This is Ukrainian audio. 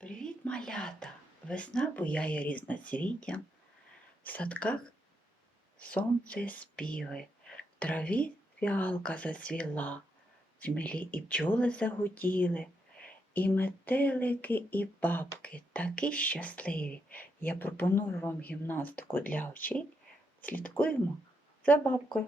Привіт, малята! Весна буяє різноцвіттям, в садках сонце співи, в траві фіалка зацвіла, змілі і бджоли загуділи, і метелики, і бабки такі щасливі. Я пропоную вам гімнастику для очей. Слідкуємо за бабкою.